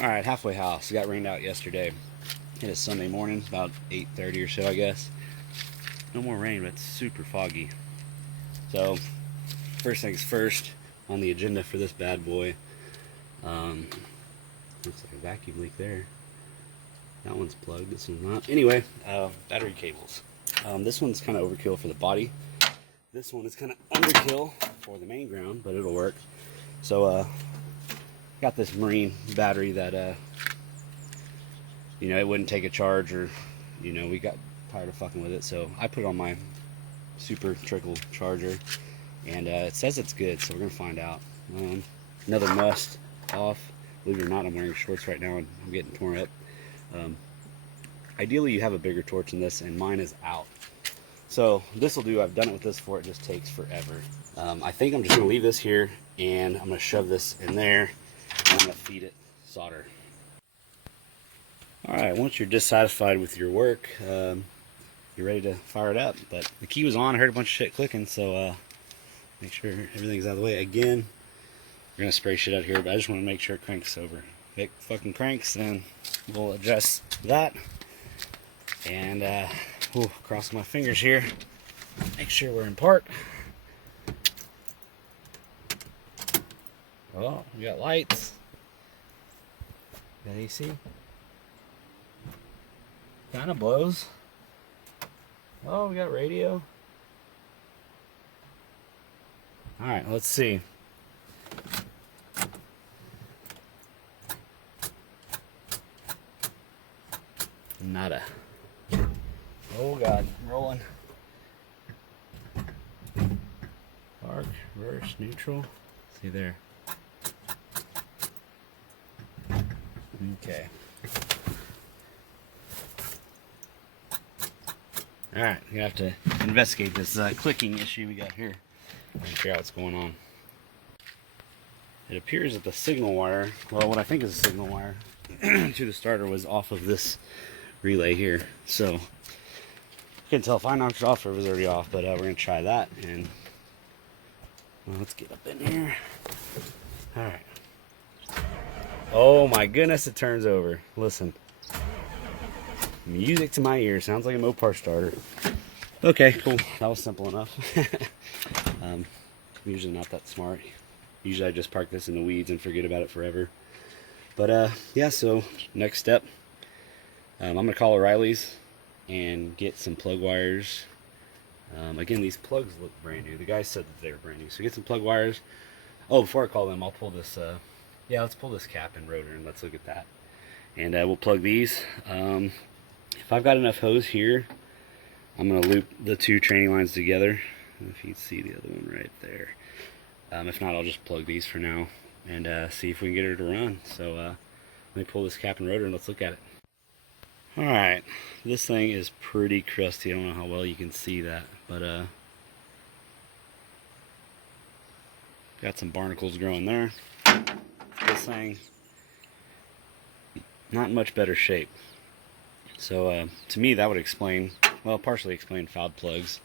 Alright, halfway house. It got rained out yesterday. It is Sunday morning, about 8:30 or so, I guess. No more rain, but it's super foggy. So, first things first, on the agenda for this bad boy, looks like a vacuum leak there. That one's plugged, this one's not. Anyway, battery cables. This one's kind of overkill for the body. This one is kind of underkill for the main ground, but it'll work. So, got this marine battery that it wouldn't take a charge, or we got tired of fucking with it, so I put it on my super trickle charger, and it says it's good, so we're gonna find out. Another must off. Believe it or not, I'm wearing shorts right now and I'm getting torn up. Ideally you have a bigger torch than this, and mine is out, so this will do. I've done it with this before. It just takes forever. I think I'm just gonna leave this here, and I'm gonna shove this in there. I'm going to feed it solder. Alright, once you're dissatisfied with your work, you're ready to fire it up. But the key was on. I heard a bunch of shit clicking, so make sure everything's out of the way. Again, we're going to spray shit out here, but I just want to make sure it cranks over. If it fucking cranks, then we'll adjust that. And, cross my fingers here. Make sure we're in park. Oh, we got lights. Got AC. Kind of blows. Oh, we got radio. Alright, let's see. Nada. Oh god, I'm rolling. Park, reverse, neutral. See there. Okay. Alright, we have to investigate this clicking issue we got here and figure out what's going on. It appears that the signal wire, well, what I think is a signal wire to the starter, was off of this relay here. So, I can't tell if I knocked it off or if it was already off, but we're going to try that. And well, let's get up in here. Alright. Oh my goodness, it turns over. Listen. Music to my ears. Sounds like a Mopar starter. Okay, cool. That was simple enough. I'm usually not that smart. Usually I just park this in the weeds and forget about it forever. But yeah, so next step. I'm going to call O'Reilly's and get some plug wires. Again, these plugs look brand new. The guy said that they were brand new. So get some plug wires. Oh, before I call them, I'll pull this... yeah, let's pull this cap and rotor and let's look at that. And we'll plug these. If I've got enough hose here, I'm going to loop the two training lines together. If you can see the other one right there. If not, I'll just plug these for now and see if we can get her to run. So let me pull this cap and rotor and let's look at it. Alright, this thing is pretty crusty. I don't know how well you can see that, but got some barnacles growing there. This thing, not in much better shape. So to me that would explain, well, partially explain fouled plugs.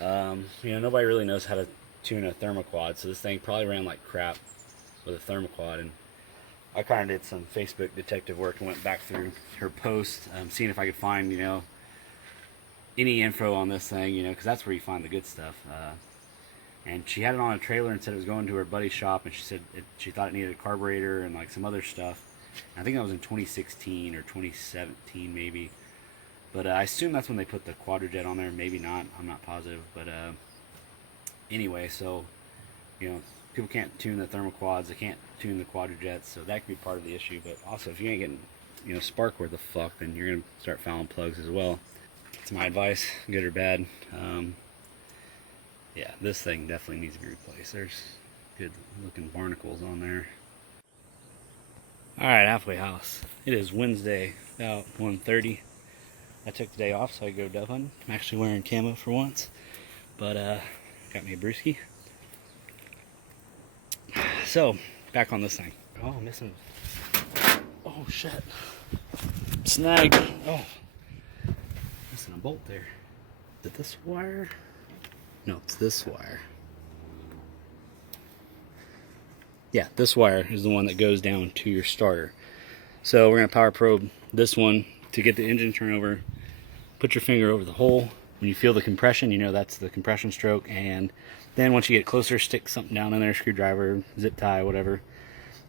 Nobody really knows how to tune a thermoquad, so this thing probably ran like crap with a thermoquad. And I kind of did some Facebook detective work and went back through her post, seeing if I could find any info on this thing, because that's where you find the good stuff. And she had it on a trailer and said it was going to her buddy's shop, and she said she thought it needed a carburetor and like some other stuff. I think that was in 2016 or 2017 maybe. But I assume that's when they put the Quadrajet on there. Maybe not. I'm not positive. But anyway, so people can't tune the thermoquads. They can't tune the Quadrajets, so that could be part of the issue. But also, if you ain't getting spark worth the fuck, then you're gonna start fouling plugs as well. That's my advice, good or bad. Yeah, this thing definitely needs to be replaced. There's good looking barnacles on there. Alright, halfway house. It is Wednesday, about 1:30. I took the day off so I could go dove hunting. I'm actually wearing camo for once. But got me a brewski. So, back on this thing. Oh, I'm missing. Oh shit. Snag. Oh. Missing a bolt there. Is it this wire? No, it's this wire. Yeah, this wire is the one that goes down to your starter. So we're gonna power probe this one to get the engine turnover. Put your finger over the hole. When you feel the compression, you know that's the compression stroke. And then once you get closer, stick something down in there, screwdriver, zip tie, whatever,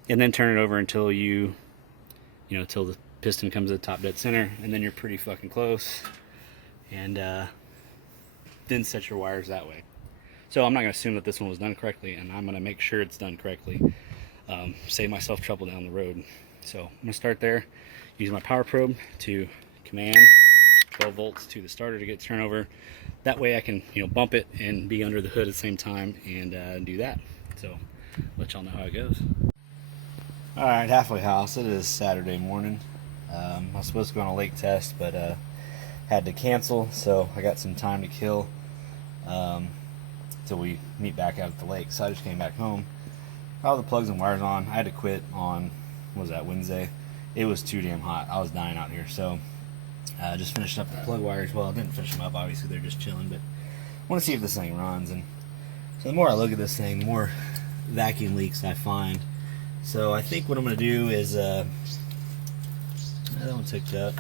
and then turn it over until till the piston comes to the top dead center, and then you're pretty fucking close. And then set your wires that way. So I'm not gonna assume that this one was done correctly, and I'm gonna make sure it's done correctly. Save myself trouble down the road. So I'm gonna start there, use my power probe to command 12 volts to the starter to get turnover. That way I can bump it and be under the hood at the same time and do that. So let y'all know how it goes. All right, halfway house. It is Saturday morning. I was supposed to go on a lake test, but had to cancel, so I got some time to kill till we meet back out at the lake. So I just came back home, got all the plugs and wires on. I had to quit on, what was that, Wednesday? It was too damn hot. I was dying out here. So just finished up the plug wires. Well, I didn't finish them up, obviously they're just chilling, but I want to see if this thing runs. And so the more I look at this thing, the more vacuum leaks I find. So I think what I'm going to do is, that one's hooked up,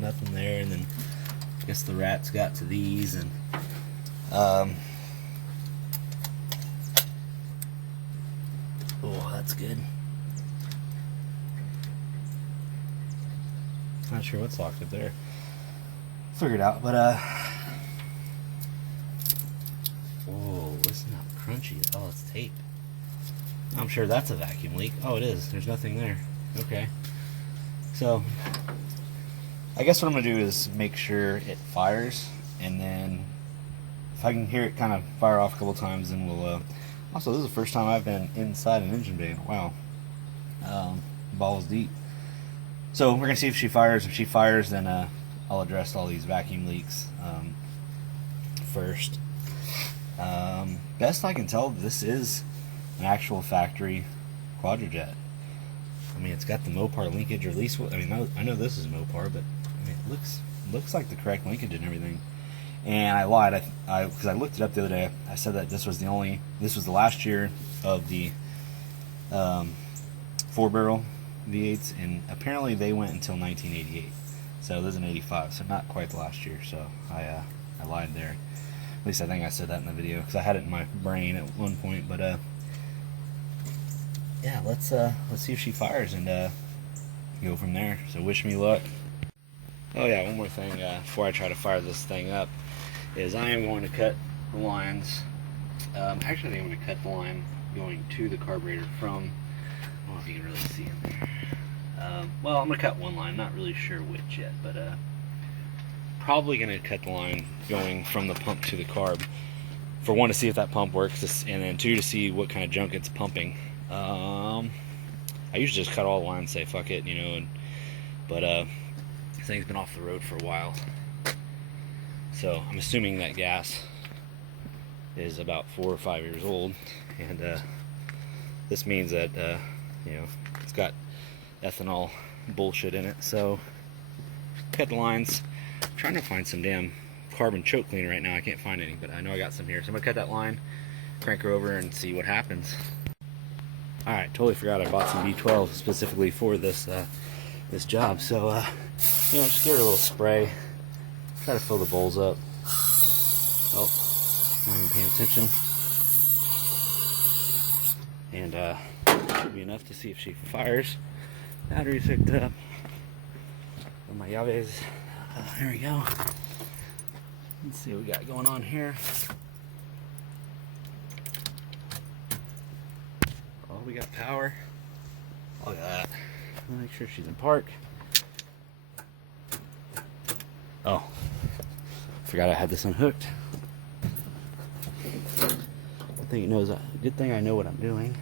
nothing there, and then I guess the rats got to these, and oh, that's good. Not sure what's locked up there. Figure it out, but whoa, listen how crunchy it's all. It's tape. I'm sure that's a vacuum leak. Oh, it is. There's nothing there. Okay. So I guess what I'm gonna do is make sure it fires, and then if I can hear it kind of fire off a couple times, then we'll also, this is the first time I've been inside an engine bay in a while. Balls deep. So we're gonna see if she fires. If she fires, then I'll address all these vacuum leaks first. Best I can tell, this is an actual factory quadrajet. I mean, it's got the Mopar linkage, or at least, I mean, I know this is Mopar, but I mean, it looks like the correct linkage and everything. And I lied, because I looked it up the other day. I said that this was the last year of the 4-barrel V8s, and apparently they went until 1988. So this is an 85, so not quite the last year. So I lied there. At least I think I said that in the video, because I had it in my brain at one point. But yeah, let's see if she fires and go from there. So wish me luck. Oh yeah, one more thing before I try to fire this thing up is I am going to cut the lines. Actually, I'm going to cut the line going to the carburetor from, I don't know if you can really see it there. Well, I'm going to cut one line, not really sure which yet, but probably going to cut the line going from the pump to the carb. For one, to see if that pump works, and then two, to see what kind of junk it's pumping. I usually just cut all the lines, say fuck it, but this thing's been off the road for a while. So I'm assuming that gas is about 4 or 5 years old, and this means that it's got ethanol bullshit in it. So cut the lines. I'm trying to find some damn carbon choke cleaner right now. I can't find any, but I know I got some here. So I'm gonna cut that line, crank her over, and see what happens. Alright, totally forgot I bought some B12 specifically for this this job. So just give her a little spray. Try to fill the bowls up. Oh, not even paying attention. And should be enough to see if she fires. Battery's hooked up. And my llaves. There we go. Let's see what we got going on here. Oh, we got power. Look at that. Make sure she's in park. Oh, forgot I had this unhooked. Good thing I know what I'm doing.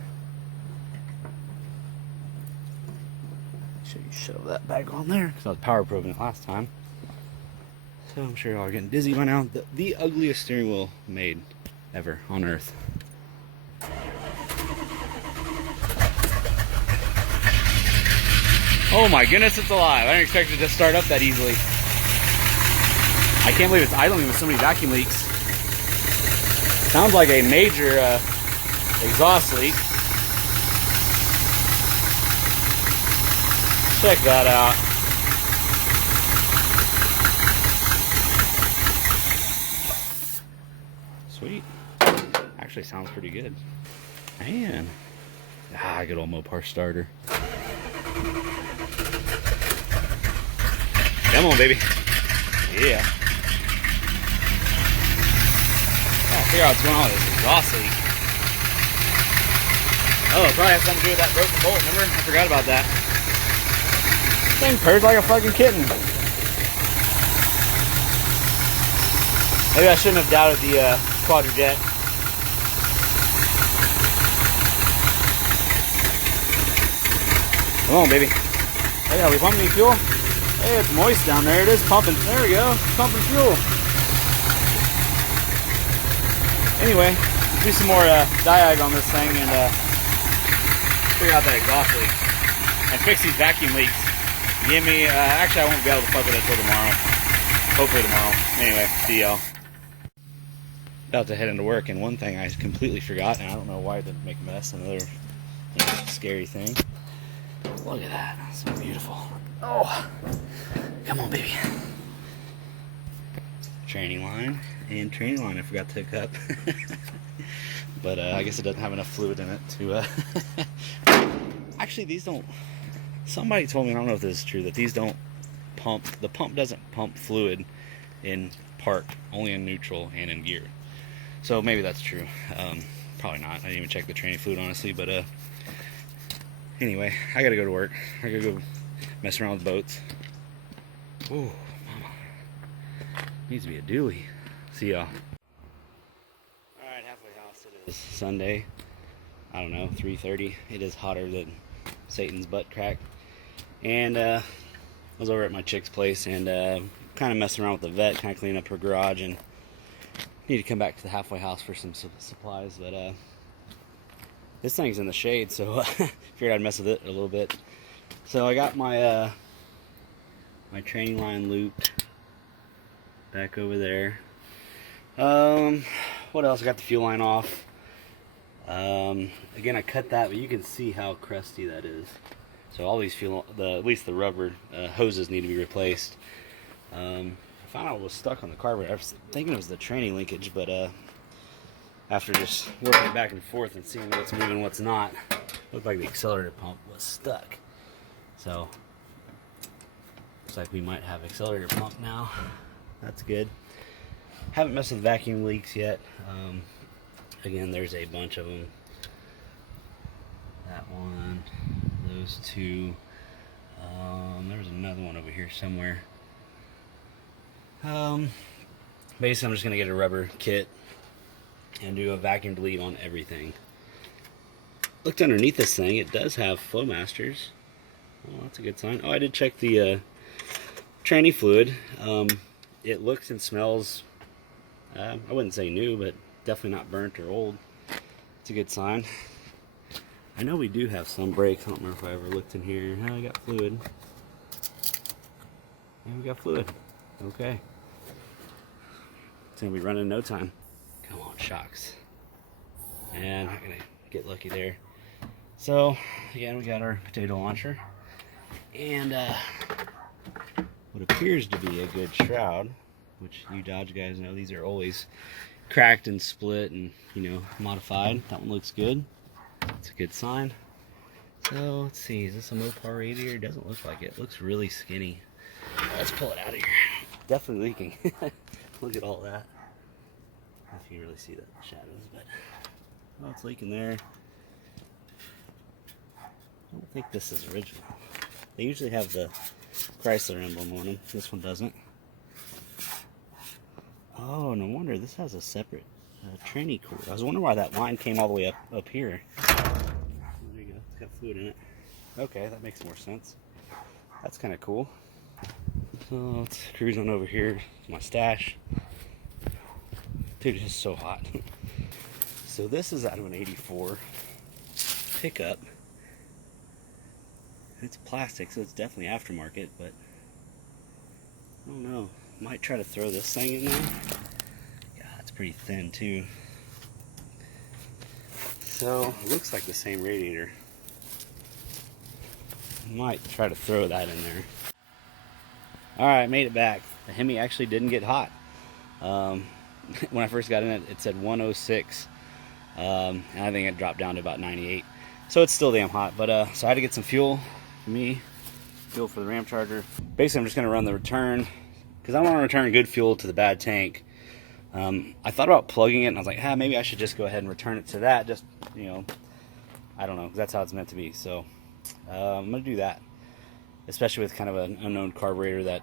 Make sure you shove that back on there, because I was power probing it last time. So I'm sure y'all are getting dizzy by now. The ugliest steering wheel made ever on Earth. Oh my goodness, it's alive. I didn't expect it to start up that easily. I can't believe it's idling with so many vacuum leaks. Sounds like a major exhaust leak. check that out. Sweet. Actually sounds pretty good. Man. Good old Mopar starter. Come on, baby. Yeah. Oh, figure out what's going on with this exhaust leak. Oh, it probably has something to do with that broken bolt, remember? I forgot about that. Thing purrs like a fucking kitten. Maybe I shouldn't have doubted the Quadrajet. Come on, baby. Hey, are we pumping any fuel? Hey, it's moist down there. It is pumping. There we go. It's pumping fuel. Anyway, do some more diag on this thing and figure out that exhaust leak and fix these vacuum leaks. Give me, actually I won't be able to fuck with it until tomorrow. Hopefully tomorrow. Anyway, see y'all. About to head into work, and one thing I completely forgot, and I don't know why it didn't make a mess, another scary thing. Look at that, so beautiful. Oh, come on, baby. Training line, and training line I forgot to hook up. But I guess it doesn't have enough fluid in it to, actually these don't, somebody told me, I don't know if this is true, that these don't pump, the pump doesn't pump fluid in park, only in neutral and in gear. So maybe that's true. Probably not. I didn't even check the training fluid, honestly, but anyway, I gotta go to work. I gotta go mess around with boats. Oh, mama. Needs to be a dually. See y'all. Alright, halfway house. It is Sunday. I don't know, 3:30. It is hotter than Satan's butt crack. And I was over at my chick's place and kind of messing around with the vet, kind of cleaning up her garage, and need to come back to the halfway house for some supplies, but this thing's in the shade, so figured I'd mess with it a little bit. So I got my my training line looped back over there. What else? I got the fuel line off. Again, I cut that, but you can see how crusty that is. So all these fuel, at least the rubber hoses need to be replaced. I found out it was stuck on the carburetor. I was thinking it was the training linkage, but after just working it back and forth and seeing what's moving, what's not, looked like the accelerator pump was stuck. So looks like we might have accelerator pump now. That's good. Haven't messed with vacuum leaks yet. Again, there's a bunch of them. That one, those two. There's another one over here somewhere. Basically I'm just gonna get a rubber kit and do a vacuum delete on everything. Looked underneath this thing, it does have Flowmasters. Oh, that's a good sign. Oh, I did check the tranny fluid. It looks and smells, I wouldn't say new, but definitely not burnt or old. It's a good sign. I know we do have some brakes. I don't remember if I ever looked in here. Oh, I got fluid. Yeah, we got fluid. Okay. It's gonna be running in no time. Come on, shocks. And not gonna get lucky there. So, again, we got our potato launcher. And what appears to be a good shroud, which you Dodge guys know, these are always cracked and split and, you know, modified. That one looks good. That's a good sign. So, let's see, is this a Mopar radiator? It doesn't look like it. It looks really skinny. Let's pull it out of here. Definitely leaking. Look at all that. I don't know if you really see the shadows, but oh, it's leaking there. I don't think this is original. They usually have the Chrysler emblem on them. This one doesn't. Oh, no wonder this has a separate tranny cord. I was wondering why that line came all the way up here. There you go. It's got fluid in it. Okay, that makes more sense. That's kind of cool. So let's cruise on over here to my stash. Dude, it's just so hot. So this is out of an 84 pickup. It's plastic, so it's definitely aftermarket, but I don't know. Might try to throw this thing in there. Yeah, it's pretty thin too. So it looks like the same radiator. Might try to throw that in there. Alright, made it back. The Hemi actually didn't get hot. When I first got in it, it said 106. And I think it dropped down to about 98. So it's still damn hot. But so I had to get some fuel for me. Fuel for the Ram Charger. Basically, I'm just going to run the return, because I want to return good fuel to the bad tank. I thought about plugging it, and I was like, maybe I should just go ahead and return it to that. Just, you know, I don't know, because that's how it's meant to be. So I'm going to do that, especially with kind of an unknown carburetor that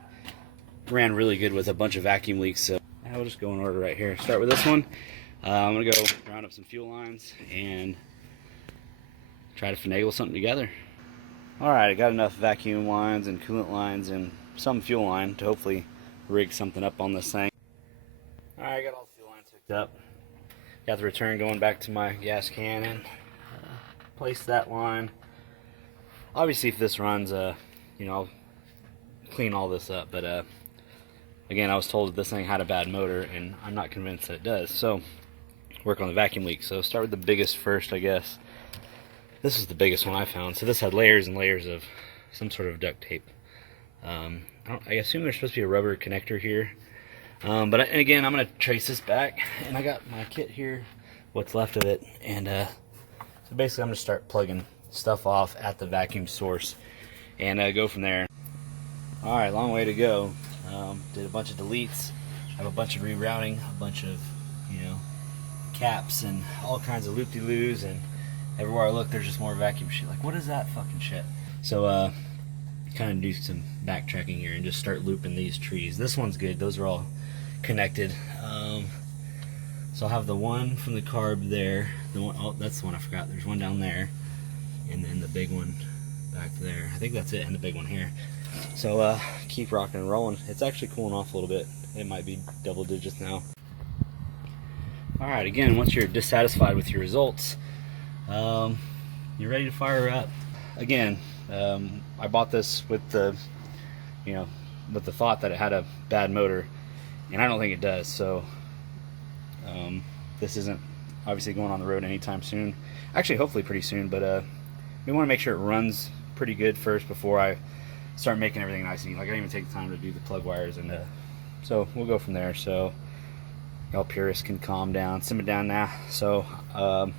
ran really good with a bunch of vacuum leaks. So I'll just go in order right here. Start with this one. I'm going to go round up some fuel lines and try to finagle something together. Alright, I got enough vacuum lines and coolant lines and some fuel line to hopefully rig something up on this thing. Alright, I got all the fuel lines hooked up. Got the return going back to my gas cannon. Place that line. Obviously, if this runs, you know, I'll clean all this up. But again, I was told that this thing had a bad motor, and I'm not convinced that it does. So, work on the vacuum leak. So, start with the biggest first, I guess. This is the biggest one I found. So this had layers and layers of some sort of duct tape. I assume there's supposed to be a rubber connector here. But again, I'm going to trace this back. And I got my kit here, what's left of it. And so basically I'm going to start plugging stuff off at the vacuum source and go from there. Alright, long way to go. Did a bunch of deletes. I have a bunch of rerouting, a bunch of, you know, caps and all kinds of loop-de-loos, and everywhere I look, there's just more vacuum shit. Like, what is that fucking shit? So, kind of do some backtracking here and just start looping these trees. This one's good. Those are all connected. So I'll have the one from the carb there. The one, oh, that's the one I forgot. There's one down there, and then the big one back there. I think that's it, and the big one here. So, keep rocking and rolling. It's actually cooling off a little bit. It might be double digits now. Alright, again, once you're dissatisfied with your results, you're ready to fire up. Again, I bought this with the, you know, with the thought that it had a bad motor, and I don't think it does. So this isn't obviously going on the road anytime soon. Actually, hopefully pretty soon. But we want to make sure it runs pretty good first before I start making everything nice and neat. Like, I didn't even take the time to do the plug wires, and so we'll go from there. So y'all purists can calm down, simmer down now. So well,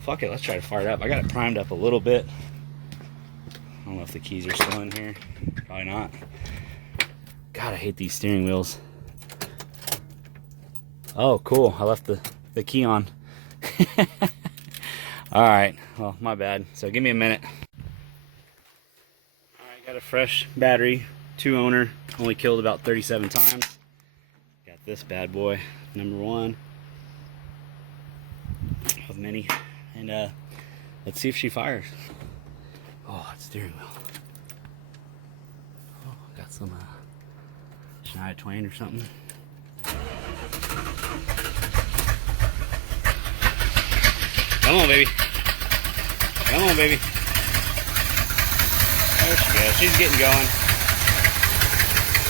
fuck it, let's try to fire it up. I got it primed up a little bit. I don't know if the keys are still in here. Probably not. God, I hate these steering wheels. Oh, cool. I left the key on. Alright, well, my bad. So give me a minute. Alright, got a fresh battery. 2 owner. Only killed about 37 times. Got this bad boy, number 1 of many. And let's see if she fires. Oh, it's steering wheel. Oh, got some Shania Twain or something. Come on, baby. Come on, baby. There she goes. She's getting going. I'm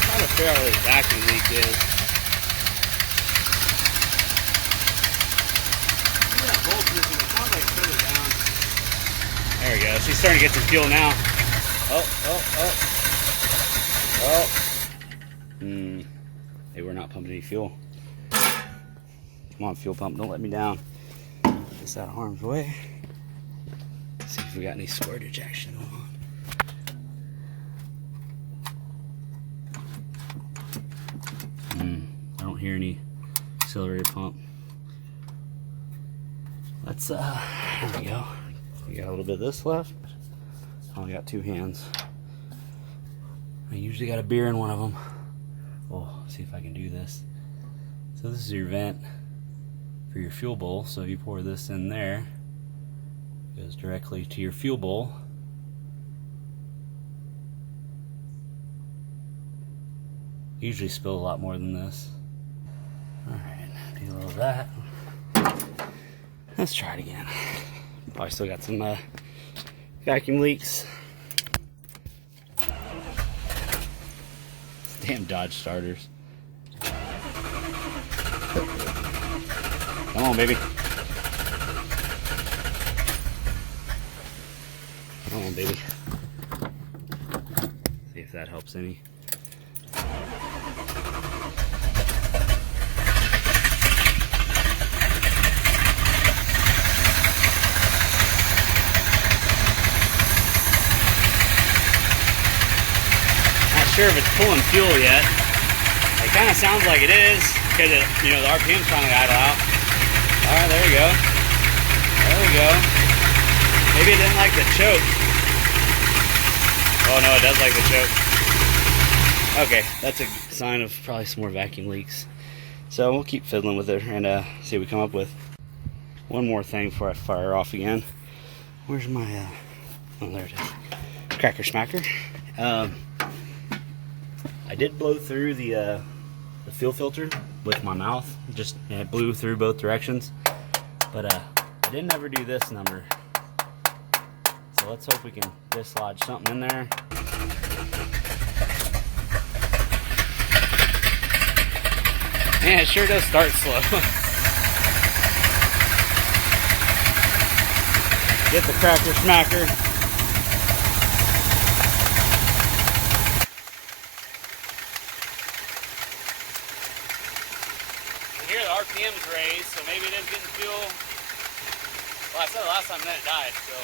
trying to figure out where this vacuum leak is. There we go. She's starting to get some fuel now. Hey, we're not pumping any fuel. Come on, fuel pump. Don't let me down. Get this out of harm's way. Let's see if we got any squirtage action on. I don't hear any accelerator pump. Let's, there we go. We got a little bit of this left. I only got 2 hands. I usually got a beer in one of them. Oh, let's see if I can do this. So this is your vent for your fuel bowl. So if you pour this in there, it goes directly to your fuel bowl. Usually spill a lot more than this. Alright, do a little of that. Let's try it again. Probably still got some vacuum leaks. Damn Dodge starters. Come on, baby. Come on, baby. that helps any. Not sure if it's pulling fuel yet. It kind of sounds like it is because you know, the RPM's finally idle out. All right, there we go. There we go. Maybe it didn't like the choke. Oh no, it does like the choke. Okay, that's a sign of probably some more vacuum leaks. So we'll keep fiddling with it and see what we come up with. One more thing before I fire off again. Where's my, oh there it is. Cracker smacker. I did blow through the fuel filter with my mouth. Just it blew through both directions. But I didn't ever do this number. So let's hope we can dislodge something in there. Man, it sure does start slow. Get the cracker smacker. Here the RPM's raised, so maybe it is getting fuel. Well, I said the last time that it died, so.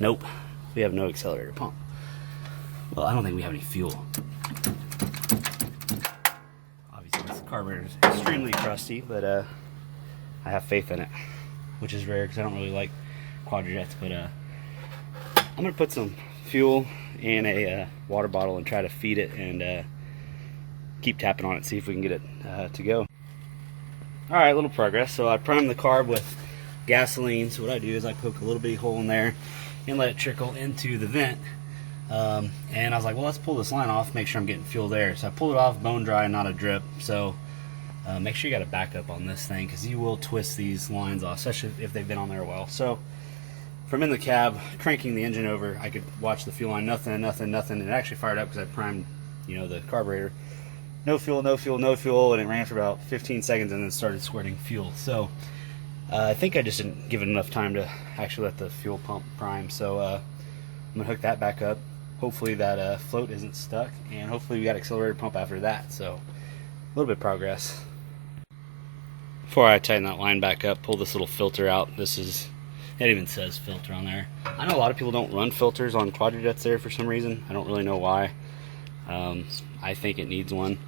Nope, we have no accelerator pump. Well, I don't think we have any fuel. Obviously, this carburetor is extremely crusty, but I have faith in it, which is rare because I don't really like quadrajets. But I'm gonna put some fuel in a water bottle and try to feed it and keep tapping on it, see if we can get it to go. All right, little progress. So I primed the carb with gasoline. So what I do is I poke a little bitty hole in there and let it trickle into the vent. And I was like, well, let's pull this line off, make sure I'm getting fuel there. So I pulled it off bone dry, not a drip. So make sure you got a backup on this thing because you will twist these lines off, especially if they've been on there a while. So from in the cab, cranking the engine over, I could watch the fuel line, nothing. And it actually fired up because I primed, you know, the carburetor. No fuel, and it ran for about 15 seconds and then started squirting fuel. So I think I just didn't give it enough time to actually let the fuel pump prime. So I'm gonna hook that back up. Hopefully that float isn't stuck, and hopefully we got accelerator pump after that. So a little bit of progress. Before I tighten that line back up, pull this little filter out. It even says filter on there. I know a lot of people don't run filters on quadrajets there for some reason. I don't really know why. I think it needs one.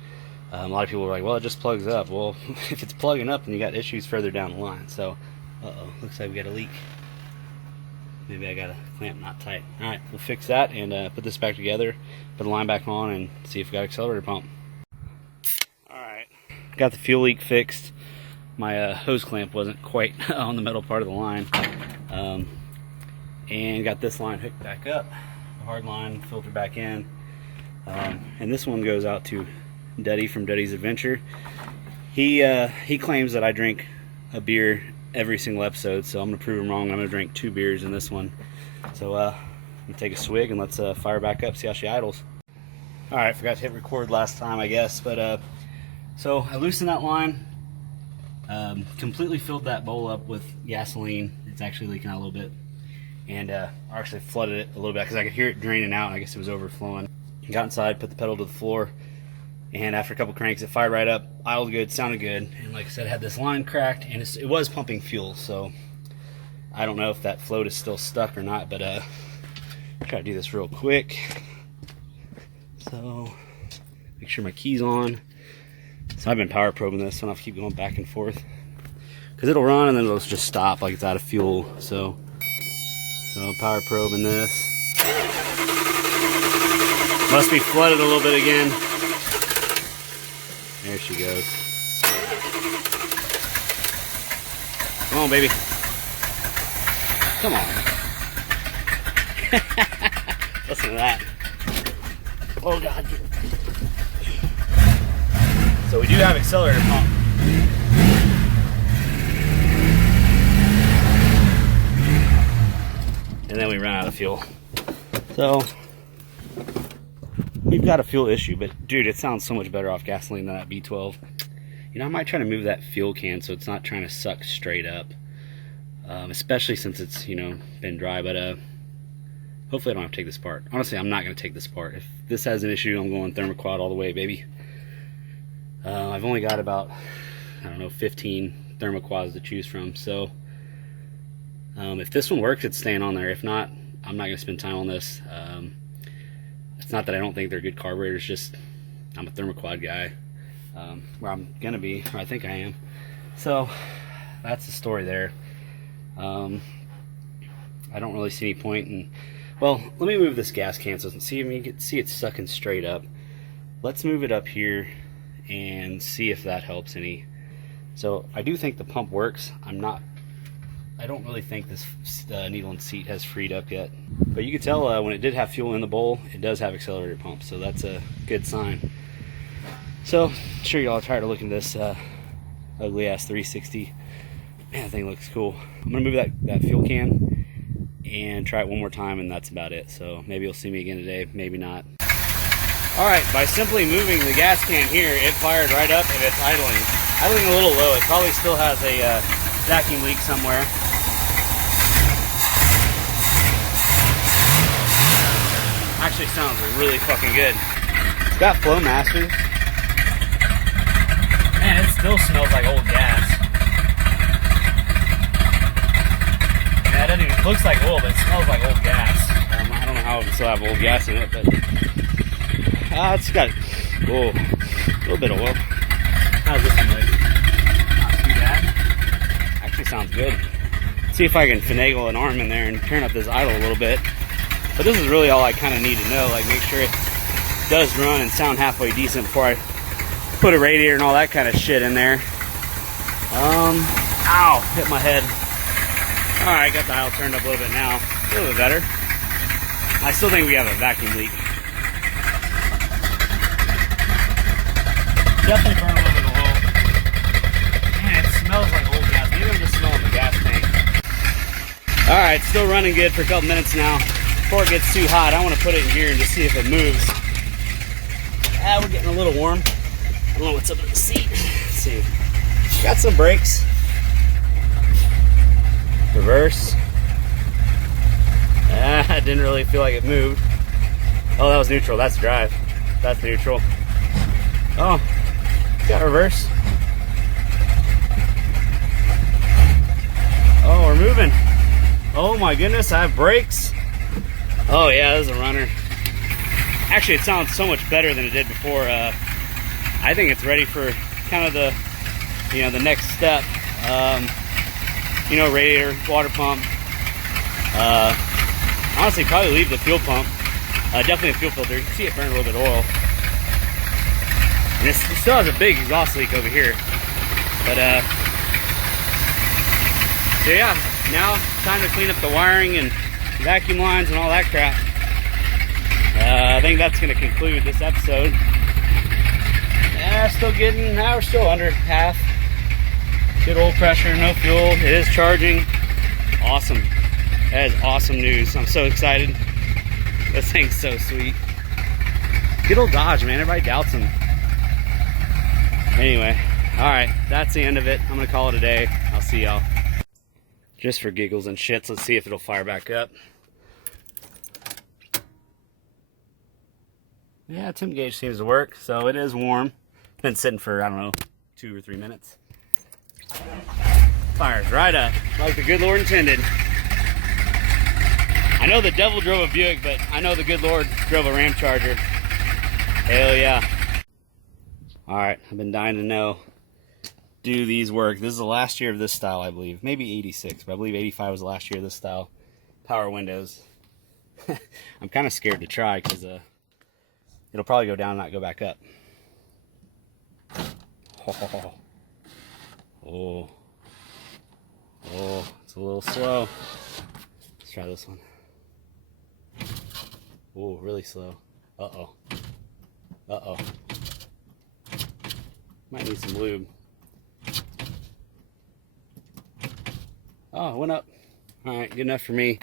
A lot of people are like, well, it just plugs up. Well, if it's plugging up, then you got issues further down the line. So, looks like we got a leak. Maybe I got a clamp not tight. All right, we'll fix that and put this back together, put the line back on, and see if we got accelerator pump. All right, got the fuel leak fixed. My hose clamp wasn't quite on the metal part of the line, and got this line hooked back up. The hard line filter back in, and this one goes out to Duddy from Duddy's Adventure. He claims that I drink a beer every single episode, so I'm gonna prove him wrong. I'm gonna drink 2 beers in this one. So I'm gonna take a swig and let's fire back up, see how she idles. All right, forgot to hit record last time, I guess, but so I loosened that line, completely filled that bowl up with gasoline. It's actually leaking out a little bit, and I actually flooded it a little bit because I could hear it draining out, and I guess it was overflowing. Got inside, put the pedal to the floor, and after a couple cranks, it fired right up, idled good, sounded good, and like I said, had this line cracked, and it was pumping fuel, so I don't know if that float is still stuck or not, but try to do this real quick. So, make sure my key's on. So I've been power probing this, so I don't have to keep going back and forth, because it'll run and then it'll just stop like it's out of fuel. So power probing this. Must be flooded a little bit again. There she goes. Come on, baby. Come on. Listen to that. Oh, God. So we do have accelerator pump. And then we run out of fuel. So we've got a fuel issue, but dude, it sounds so much better off gasoline than that B12. You know, I might try to move that fuel can so it's not trying to suck straight up. especially since it's, you know, been dry. But hopefully I don't have to take this apart. Honestly, I'm not going to take this apart. If this has an issue, I'm going thermoquad all the way, baby. I've only got about, I don't know, 15 thermoquads to choose from. So if this one works, it's staying on there. If not, I'm not going to spend time on this. It's not that I don't think they're good carburetors, just I'm a thermoquad guy. Where I'm going to be, or I think I am. So that's the story there. I don't really see any point in, well, let me move this gas cancel and see if you can see it's sucking straight up. Let's move it up here and see if that helps any. So I do think the pump works. I don't really think this needle and seat has freed up yet, but you can tell when it did have fuel in the bowl, it does have accelerator pump, so that's a good sign. So I'm sure y'all are tired of looking at this ugly ass 360. Man, that thing looks cool. I'm gonna move that fuel can and try it one more time, and that's about it. So maybe you'll see me again today, maybe not. All right, by simply moving the gas can here, it fired right up and it's idling a little low. It probably still has a vacuum leak somewhere. Actually sounds really fucking good. It's got flow masters. Man, it still smells like old gas. Yeah, it looks like oil, but it smells like old gas. I don't know how it would still have old gas in it, but it's got a little bit of oil. How's this one like? Not too bad. Actually sounds good. Let's see if I can finagle an arm in there and turn up this idle a little bit. But this is really all I kind of need to know, like make sure it does run and sound halfway decent before I put a radiator and all that kind of shit in there. Ow, hit my head. All right, got the idle turned up a little bit now. A little bit better. I still think we have a vacuum leak. Definitely burn a little bit of oil. Man, it smells like old gas. Maybe I'm just smelling the gas tank. All right, still running good for a couple minutes now. Before it gets too hot, I want to put it in gear and just see if it moves. We're getting a little warm. I don't know what's up in the seat. Let's see. Got some brakes. Reverse. I didn't really feel like it moved. Oh, that was neutral. That's drive. That's neutral. Oh, got reverse. Oh, we're moving. Oh my goodness, I have brakes. Oh yeah, this is a runner. Actually, it sounds so much better than it did before. I think it's ready for kind of the, the next step. Radiator, water pump. Honestly, probably leave the fuel pump. Definitely a fuel filter. You can see it burn a little bit of oil. And it still has a big exhaust leak over here. But so yeah, now time to clean up the wiring and vacuum lines and all that crap. I think that's going to conclude this episode. Yeah, we're still under half. Good oil pressure, no fuel. It is charging. Awesome. That is awesome news. I'm so excited. This thing's so sweet. Good old Dodge, man. Everybody doubts them. Anyway, all right, that's the end of it. I'm going to call it a day. I'll see y'all. Just for giggles and shits, let's see if it'll fire back up. Yeah, temp gauge seems to work, so it is warm. Been sitting for, I don't know, 2 or 3 minutes. Fires right up, like the good Lord intended. I know the devil drove a Buick, but I know the good Lord drove a Ram Charger. Hell yeah. Alright, I've been dying to know, do these work? This is the last year of this style, I believe. Maybe 86, but I believe 85 was the last year of this style. Power windows. I'm kind of scared to try because it'll probably go down and not go back up. Oh, it's a little slow. Let's try this one. Oh, really slow. Uh-oh. Might need some lube. Oh, it went up. All right, good enough for me.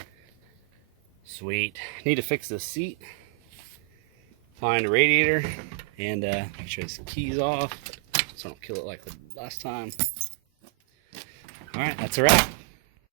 Sweet. Need to fix this seat. Find a radiator and make sure this key's off so I don't kill it like the last time. All right, that's a wrap.